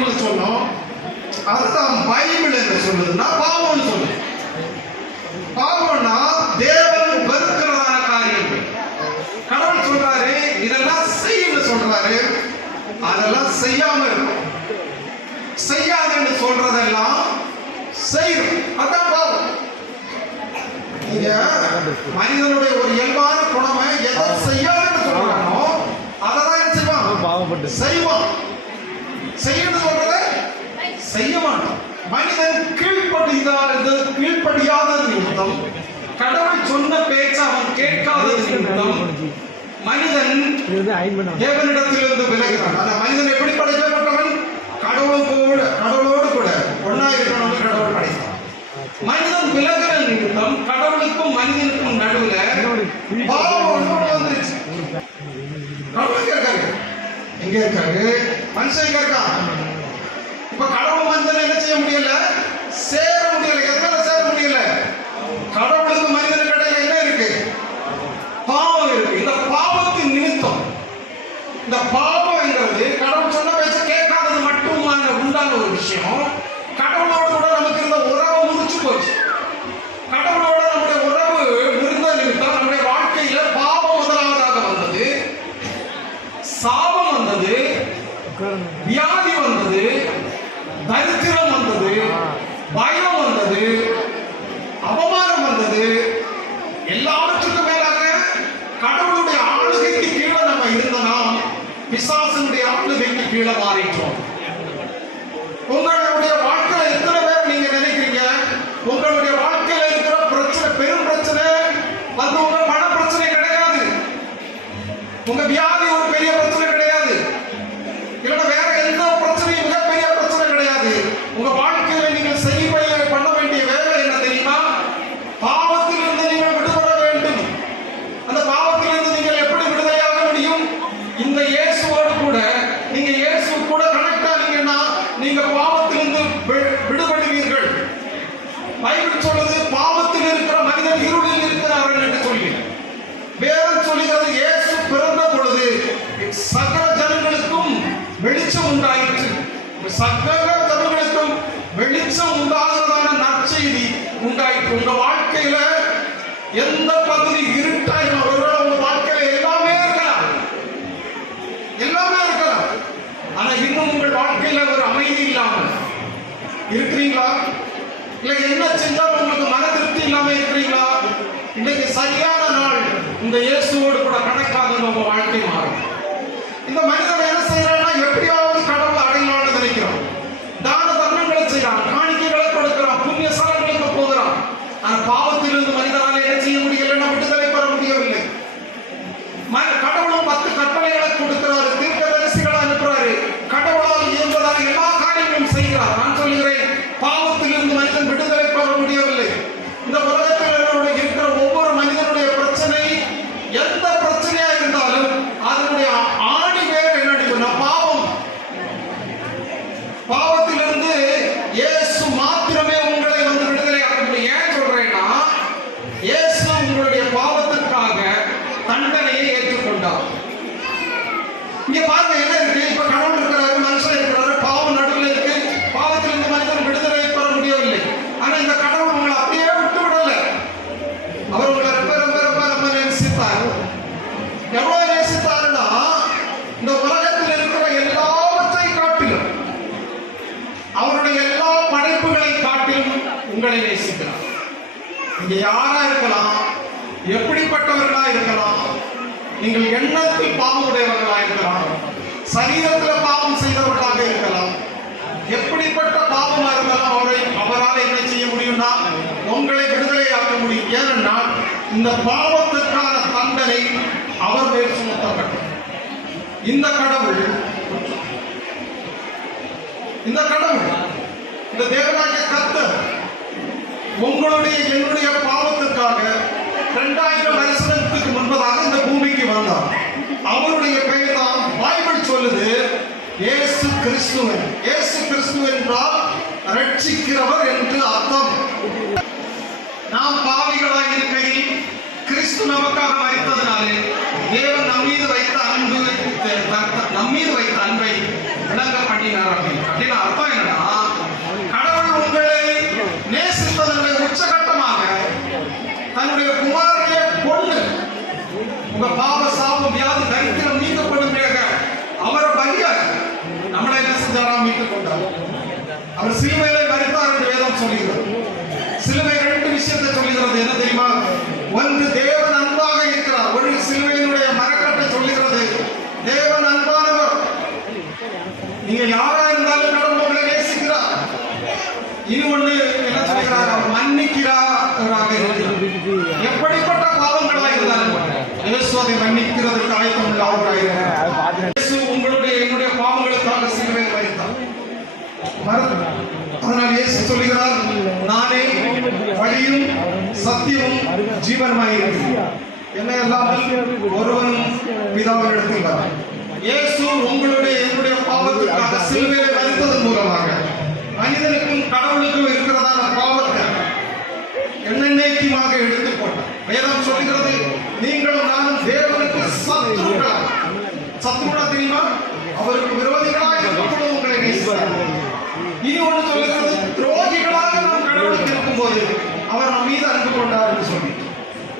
தீட்டுன்னு சொன்னோம். அதுதான் பைபிள் என்ன சொல்லுதுன்னா பாவம்னு சொல்லுது. பாவம்னா தேவன் வெறுக்கிறதான காரியங்கள். கடவுள் சொல்றாரு இதெல்லாம் செய்யன்னு சொல்றாரு, அதெல்லாம் செய்யாம இருக்கும். செய்யாதுன்னு சொல்றதெல்லாம் செய்யும், அதான் பாவம். மனிதனுடைய ஒரு இயல்பான குணமை எதை செய்யாதுன்னு சொல்றானோ அதான் என்ன செய்வான்? செய்வான். செய்யணும் சொல்றத செய்ய மாட்டான். மனிதன் கீழ்ப்படியாத நிமித்தம், கடவுள் சொன்ன பேச்ச அவன் கேட்காதது நிமித்தம் மனிதன் தேவனிடத்திலிருந்து விலகிறான். அந்த மனிதன் எப்படி படைக்கப்பட்டவன்? கடவுளோடு கூட ஒன்னா இருக்கணும் கடவுள் படைத்தான். மனிதன் விலகிற நிமித்தம் கடவுளுக்கும் மனிதனுக்கும் நடுவுல பாவம் வந்துருச்சு. கடவுள் இருக்காரு, எங்க இருக்காரு? மனுஷன் எங்க இருக்கான்? இப்ப கடவுள் மனிதனை என்ன செய்ய முடியல? சேர முடியல. எதனால சேர முடியல? கடவுளுக்கு மனிதனுக்கு இடையில என்ன இருக்கு? பாவம் இருக்கு. இந்த பாவத்தின் நிமித்தம், இந்த பாவம்ங்கிறது கடவுள் சொன்ன பேச்ச கேட்காதது மட்டுமான உண்டான ஒரு விஷயம். கடவுளோட கூட நமக்கு இருந்த உறவு முறிச்சு போச்சு. கடவுளோட நம்முடைய உறவு முறிந்த நிமித்தம் நம்முடைய வாழ்க்கையில பாவம் முதலாவதாக வந்தது, சாபம் வந்தது, வியாதி வந்தது, தரித்திரம் வந்தது, பயம் வந்தது, அவமானம் வந்தது. எல்லாவற்றுக்கும் மேலாக கடவுளுடைய ஆளுகைக்கு கீழே நம்ம இருந்தனா பிசாசனுடைய ஆளுகைக்கு கீழே மாறிட்டோம். உங்களுடைய வாழ்க்கையில எத்தனை பேர் நீங்க நினைக்கிறீங்க உங்களுடைய வாழ்க்கையில இருக்கிற பிரச்சனை, பெரும் பிரச்சனை வந்து உங்க பண பிரச்சனை கிடையாது, உங்க வியாதி ஒரு பெரிய பிரச்சனை கிடையாது, இல்லைன்னா வேற எந்த பிரச்சனையும் மிகப்பெரிய பிரச்சனை கிடையாது. உங்க வாழ்க்கையில நீங்கள் பண்ண வேண்டிய வேலை என்ன தெரியுமா? பாவத்திலிருந்து நீங்கள் விடுபட வேண்டும். அந்த பாவத்திலிருந்து நீங்கள் எப்படி விடுதலையாக முடியும்? இந்த இயேசுவோடு கூட நீங்க இயேசு கூட கனெக்ட் ஆனீங்கன்னா நீங்க பாவத்திலிருந்து விடுபடுவீர்கள். பைபிள் சொல்லுது பாவத்தில் இருக்கிற மனிதன் இருளில் இருக்கிறார்கள் என்று சொல்லி. வேதம் சொல்லுகிறது இயேசு பிறந்த பொழுது சகல ஜனங்களுக்கும் வெளிச்சம் உண்டாயிற்று. சகல ஜனங்களுக்கும் வெளிச்சம் உண்டாகிறதான நற்செய்தி உண்டாயிற்று. உங்க வாழ்க்கையில எந்த பகுதி இருட்டாயிரும், ஒருவேளை உங்க வாழ்க்கையில எல்லாமே இருக்கலாம், எல்லாமே இருக்கலாம். ஆனா இன்னும் உங்கள் வாழ்க்கையில ஒரு அமைதி இல்லாம இருக்கிறீங்களா? இல்ல என்ன செஞ்சாலும் உங்களுக்கு மன திருப்தி இல்லாம இருக்கிறீங்களா? இன்னைக்கு சரியான நாள் இந்த இயேசுவோடு கூட கணக்காக நம்ம வாழ்க்கை மாறும். இந்த மனிதன் என்ன செய்யறான்னா எப்படியாவது கடவுளை அடையலாம்னு நினைக்கிறான். தான தர்மங்களை செய்யறான், காணிக்கைகளை கொடுக்கிறான், புண்ணிய ஸ்தலங்களுக்கு போகிறான். ஆனா பாவத்திலிருந்து மனிதனால என்ன செய்ய முடியல? விடுதலை பெற முடியவில்லை. கடவுளும் 10 கட்டளைகளை கொடுக்கிறாரு, தீர்க்கதரிசிகளை அனுப்புறாரு, கடவுளால் இயங்குவதால் எல்லா காரியங்களும் செய்கிறார். நான் சொல்கிறேன் பாவத்திலிருந்து மனிதன் விடுதலை பெற முடியவில்லை. இந்த உலகத்தில் இருக்கிற ஒவ்வொரு மனிதனுடைய பிரச்சனை எந்த பிரச்சனையா இருந்தாலும் அதனுடைய ஆணி வேர் என்ன? பாவம். பாவத்திலிருந்து இயேசு மாத்திரமே உங்களை வந்து விடுதலை ஆக்க முடியும். ஏன் சொல்றேன்னா இயேசு உங்களுடைய பாவத்திற்காக தண்டனையை ஏற்றுக்கொண்டார். இங்க பாருங்க என்ன இருக்கு? இப்ப கடவுள் இருக்கிறாரு, மனுஷன் இருக்கிறாரு, பாவம் நடுவில் இருக்கு. பாவத்திலிருந்து மனிதன் விடுதலை பெற முடியவில்லை. ஆனா இந்த கடவுள் உங்களை அப்படியே விட்டு விடல. அவர் உங்களை ரொம்ப ரொம்ப ரொம்ப ரொம்ப நேசித்தார். எவ்வளவு நேசித்தாருன்னா இந்த உலகத்தில் இருக்கிற எல்லாவற்றை காட்டிலும், அவருடைய எல்லா படைப்புகளை காட்டிலும் உங்களை நேசிக்கிறார். இங்க யாரா இருக்கலாம், எப்படிப்பட்டவர்களா இருக்கலாம், நீங்கள் எண்ணத்தில் பாவம் உடையவர்களா இருக்கலாம், சரீரத்தில் பாவம் செய்தவர்களாக இருக்கலாம், எப்படிப்பட்ட பாவமா இருந்தாலும் அவரால் என்ன செய்ய முடியும்னா உங்களை விடுதலையாக்க முடியும். ஏனென்றால் இந்த பாவத்திற்கான தண்டனை அவர் மேல் சுமத்தப்பட்டது. இந்த கடவுள் இந்த தேவனாகிய கர்த்தர் உங்களுடைய என்னுடைய பாவத்திற்காக 2000 வருஷத்துக்கு முன்பதாக இந்த பூமிக்கு வந்தார். அவருடைய பெயர் தான் பைபிள் சொல்லுது இயேசு கிறிஸ்துவன். இயேசு கிறிஸ்து என்றால் ரட்சிக்கிறவர் என்று அர்த்தம். நாம் பாவிகளாக இருக்கையில் கிறிஸ்து நமக்காக மரித்ததினாலே தேவன் நம்மீது வைத்த அன்பை விளங்க பண்ணினார். அப்படின்னா அவர் சிலுவையிலே மரித்தார் என்று வேதம் சொல்லுகிறது. சிலுவை ரெண்டு விஷயத்தை சொல்லுகிறது. என்ன தெரியுமா? ஒன்று, தேவன் அன்பாக இருக்கிறார். ஒரு சிலுவையினுடைய மரக்கட்டை சொல்லுகிறது, தேவன் அன்பானவர். நீங்க யாரா இருந்தாலும் கடவுள் உங்களை நேசிக்கிறார். இன்னொன்று என்ன சொல்லுகிறார்? அவர் மன்னிக்கிறாராக இருக்கிறார். எப்படிப்பட்ட பாவங்களாக இருந்தாலும் இயேசு அதை மன்னிக்கிறதற்கு ஆயத்தம் உள்ளவராக இருக்கிறார். இயேசு உங்களுடைய என்னுடைய பாவங்களுக்காக சிலுவையில் மரித்தார். அதனால் இயேசு சொல்லுகிறார், நானே வழியும் சத்தியமும் ஜீவனுமாய் இருக்கிறேன், என்னை அல்லாமல் ஒருவனும் பிதாவினிடத்தில் வர. இயேசு உங்களுடைய என்னுடைய பாவத்துக்காக சிலுவையில் மரித்ததன் மூலமாக மனிதனுக்கும் கடவுளுக்கும் இருக்கிறதான பாவத்தை என்னென்னைக்குமாக எடுத்து போட்டார். வேதம் சொல்லுகிறது, நீங்களும் நானும் தேவனுக்கு சத்துருக்களா. சத்துருடா தெரியுமா? அவருக்கு விரோதிகளாக இருக்கப்படும் உங்களை நேசித்தார். இனி ஒன்று சொல்லுகிறது, துரோகிகளாக நாம் கடவுளுக்கு இருக்கும்போது அவர் நம் மீது அன்பு கொண்டார் என்று சொல்லி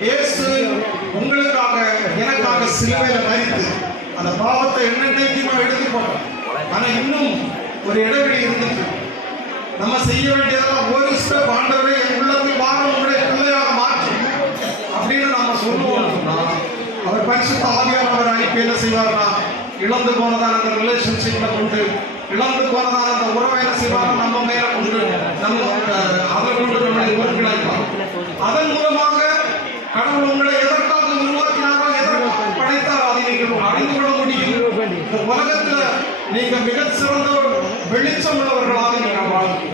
இயேசு உங்களுக்காக எனக்காக சிலுவையில் மரித்து அந்த பாவத்தை என்னென்னைக்குமா எடுத்து போட்டார். ஆனா இன்னும் ஒரு இடைவெளி இருந்துச்சு. நம்ம செய்ய வேண்டியதெல்லாம் ஒரு ஸ்டெப், ஆண்டவரே என் உள்ளத்தில் வாரம் உங்களுடைய பிள்ளையாக மாற்றும் அப்படின்னு நம்ம சொல்லுவோம்னா, அவர் பரிசுத்த ஆவியானவர் அனுப்பி என்ன செய்வார்னா, இழந்து போனதான அந்த ரிலேஷன்ஷிப்ல கொண்டு, இழந்து போனதான அந்த உறவை என்ன செய்வார், நம்ம மேல கொண்டு, நம்ம அதை கொண்டு நம்மளை ஒருங்கிணைப்பார். அதன் மூலமாக கடவுள் உங்களை எதற்காக உருவாக்கினாரோ, எதற்காக படைத்தாரோ அதை நீங்கள் அறிந்து கொள்ள முடியும். இந்த உலகத்துல நீங்க மிகச் சிறந்த வெளிச்சம் உள்ளவர்களாக நீங்கள் வாழ்க்கை.